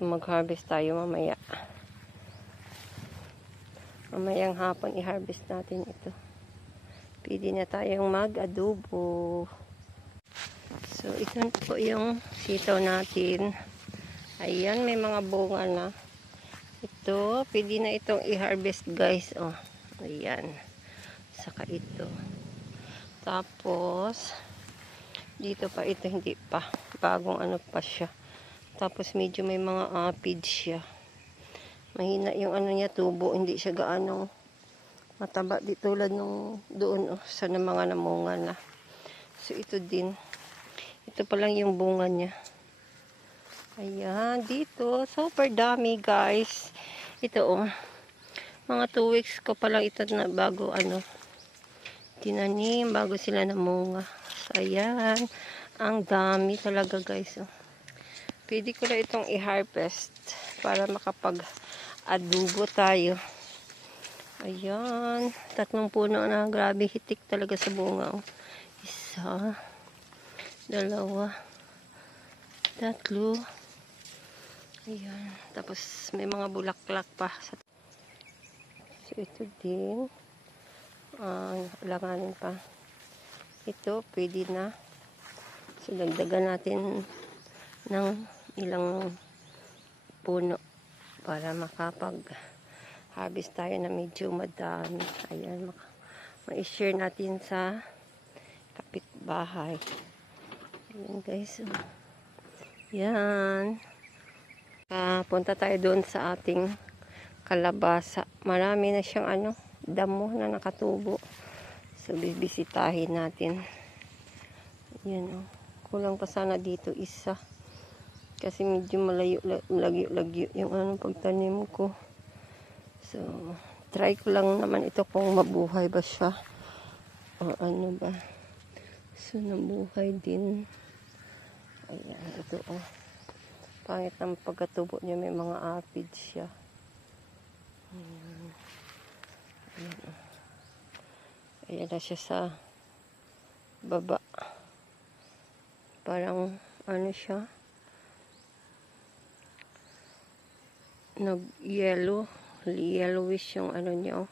So mag-harvest tayo mamaya. Mamayang hapon i-harvest natin ito. Pwede na tayong mag-adobo. So ito po yung sitaw natin. Ayan, may mga bunga na. Ito, pwede na itong i-harvest guys. Oh, ayan. Saka ito. Tapos, dito pa ito, hindi pa. Bagong ano pa siya. Tapos medyo may mga apid siya. Mahina yung ano niya, tubo. Hindi siya gaano mataba. Di tulad nung doon, oh, sa mga namunga na. So ito din. Ito pa lang yung bunga niya. Ayan, dito. Super dami, guys. Ito, oh. Mga 2 weeks ko pa lang ito na bago, tinanim, bago sila namunga. So, ayan. Ang dami talaga, guys, oh. Pwede ko na itong i-harvest para makapag-adobo tayo. Ayan. 3 puno na. Grabe, hitik talaga sa bunga, oh. 1, 2, 3. Ayan. Tapos may mga bulaklak pa. So ito din. Langanin pa. Ito pwede na. So dagdagan natin ng ilang puno para makapag-harvest tayo na medyo madami. Ayan. Ma-share natin sa kapitbahay. Ayan guys. Ayan. Punta tayo doon sa ating kalabasa. Marami na siyang damo na nakatubo. So, bibisitahin natin. Ayan, oh. Kulang pa sana dito isa. Kasi medyo malayo-lagyo yung pagtanim ko. So, try ko lang naman ito kung mabuhay ba siya. O ano ba. So, nabuhay din. Ayan, ito, oh. Pangit ang pagkatubo niya, may mga apid siya. Ayan. Ayan. Ayan na siya sa baba. Parang siya, nag-yellow, yellowish yung niya, oh.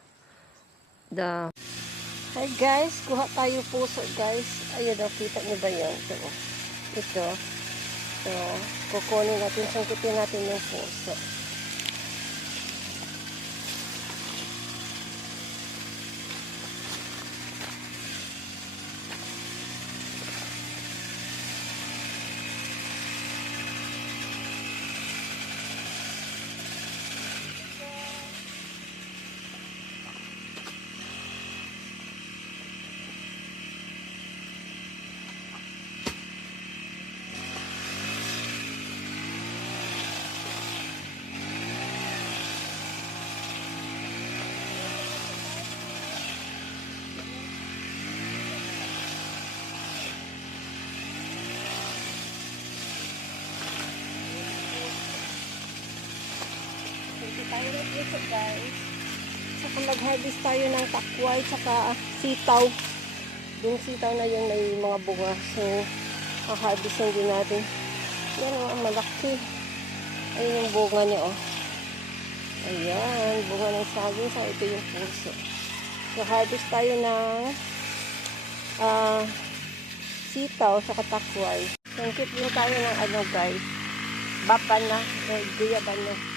Hi guys, kuha tayo puso guys. Ayan, kita niyo ba yan? Ito. So, kukunin natin, sangkitin natin yung puso. Tayo ng puso guys. Saka mag-harvest tayo ng takway saka sitaw. Yung sitaw na yun may mga bunga. So, harvestin din natin. Yan o, ang malaki. Ayun yung bunga niya o. Ayan, bunga ng saging. Saka ito yung puso. So, harvest tayo ng sitaw saka takway. Sangkit din tayo ng guys. Bapan na. Guyaban na.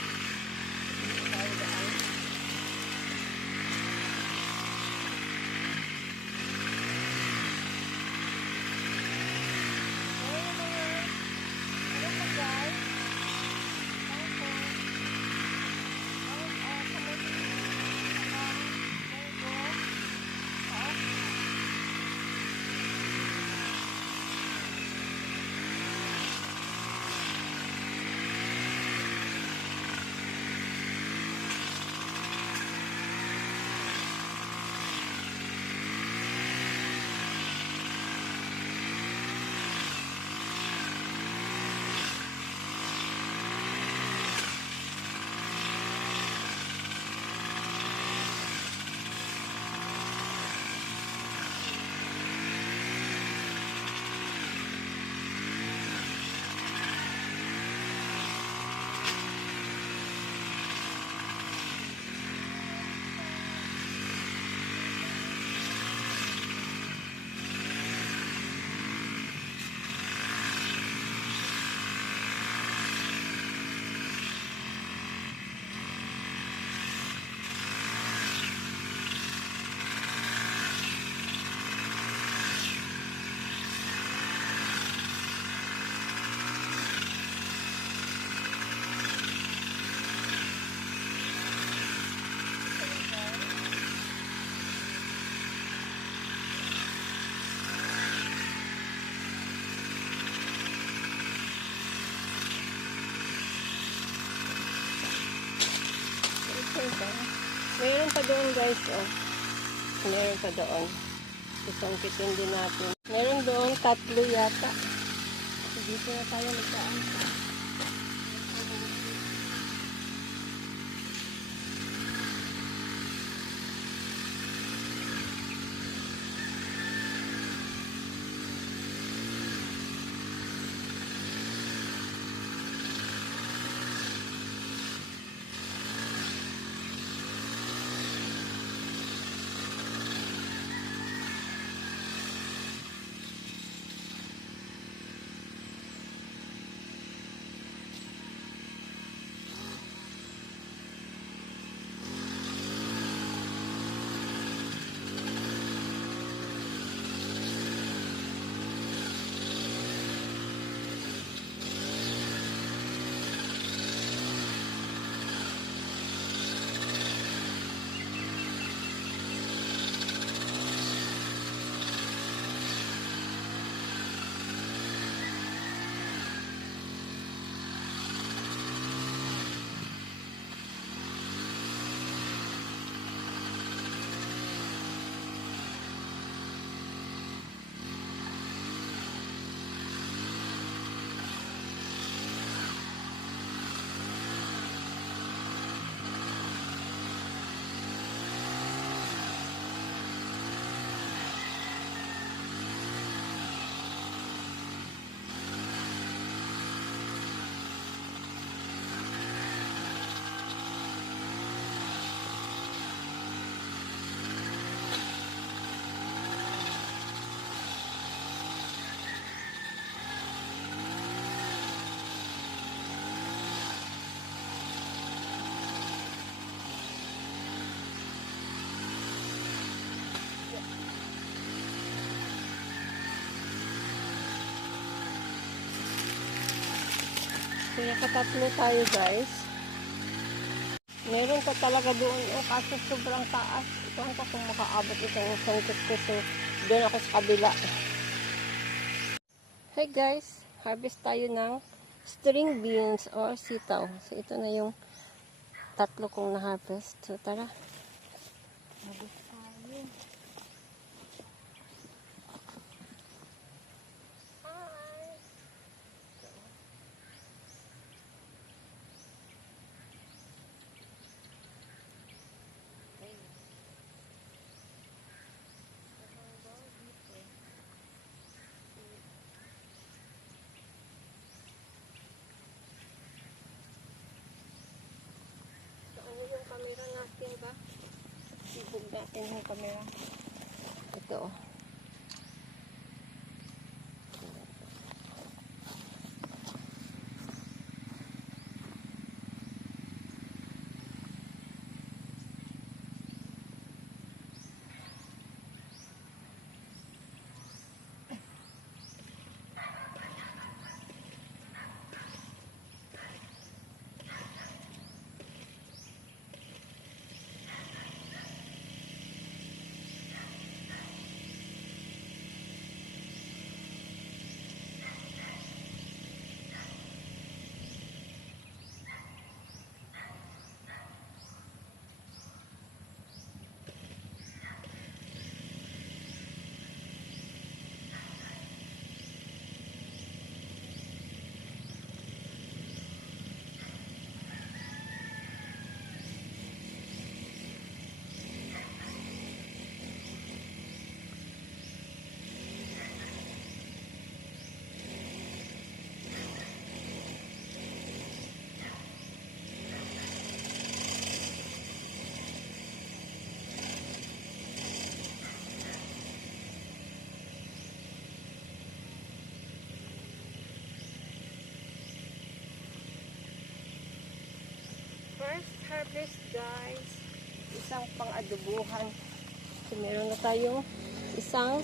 Meron pa doon guys, oh. Meron pa doon. Isangkitin din natin. Meron doon 3 yata. Dito na tayo magdaan. Kaya katatlo tayo guys. Meron pa talaga doon. Oh, kaso sobrang taas. Ito ko kung makaabot itong sangkot ko. So, doon ako sa kabila. Hey guys, harvest tayo ng string beans or sitaw. So, ito na yung 3 kong na-harvest. So, tara. Harvest tayo. Yung camera natin ba? Sibog natin yung camera. Ito. First harvest guys. Isang pang-adobuhan. So, meron na tayong isang